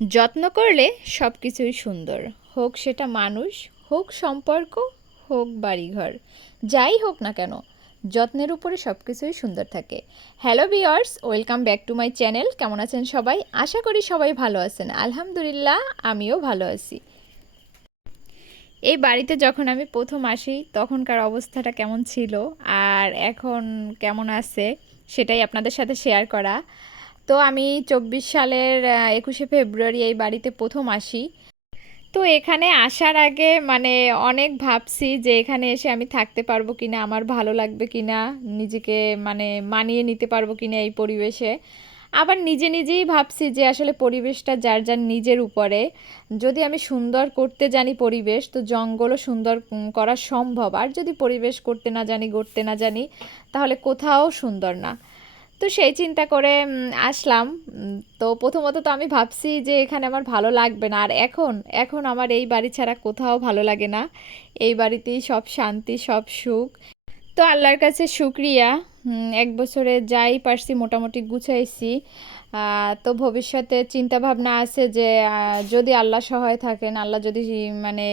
যত্ন করলে সব কিছুই সুন্দর, হোক সেটা মানুষ, হোক সম্পর্ক, হোক বাড়িঘর, যাই হোক না কেন, যত্নের উপরে সব কিছুই সুন্দর থাকে। Hello viewers, welcome back to my channel. কেমন আছেন সবাই? আশা করি সবাই ভালো আছেন। আলহামদুলিল্লাহ, আমিও ভালো আছি। এই বাড়িতে যখন আমি প্রথম আসি তখনকার অবস্থাটা কেমন ছিল আর এখন কেমন আছে সেটাই আপনাদের সাথে শেয়ার করা। তো আমি 24 সালের 21শে ফেব্রুয়ারি এই বাড়িতে প্রথম আসি। তো এখানে আসার আগে মানে অনেক ভাবছি যে এখানে এসে আমি থাকতে পারবো কিনা, আমার ভালো লাগবে কিনা, নিজেকে মানে মানিয়ে নিতে পারবো কিনা এই পরিবেশে। আবার নিজে নিজেই ভাবছি যে আসলে পরিবেশটা যার যার নিজের উপরে। যদি আমি সুন্দর করতে জানি পরিবেশ, তো জঙ্গলও সুন্দর করা সম্ভব। আর যদি পরিবেশ করতে না জানি, গড়তে না জানি, তাহলে কোথাও সুন্দর না। তো সেই চিন্তা করে আসলাম। তো প্রথমত তো আমি ভাবছি যে এখানে আমার ভালো লাগবে না, আর এখন এখন আমার এই বাড়ি ছাড়া কোথাও ভালো লাগে না। এই বাড়িতেই সব শান্তি, সব সুখ। তো আল্লাহর কাছে শুক্রিয়া, 1 বছরে যাই পারছি মোটামুটি গুছাইছি। তো ভবিষ্যতে চিন্তা ভাবনা আছে যে যদি আল্লাহ সহায় থাকেন, আল্লাহ যদি মানে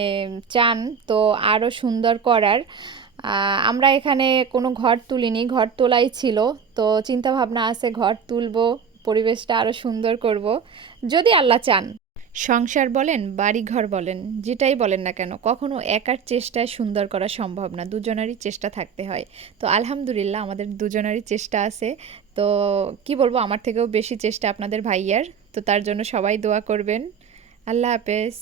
চান, তো আরও সুন্দর করার। আমরা এখানে কোনো ঘর তুলিনি, ঘর তোলাই ছিল। তো চিন্তা ভাবনা আছে ঘর তুলবো, পরিবেশটা আরও সুন্দর করব, যদি আল্লাহ চান। সংসার বলেন, বাড়িঘর বলেন, যেটাই বলেন না কেন, কখনো একার চেষ্টায় সুন্দর করা সম্ভব না, দুজনেরই চেষ্টা থাকতে হয়। তো আলহামদুলিল্লাহ আমাদের দুজনেরই চেষ্টা আছে। তো কি বলবো, আমার থেকেও বেশি চেষ্টা আপনাদের ভাইয়ার। তো তার জন্য সবাই দোয়া করবেন। আল্লাহ হাফেজ।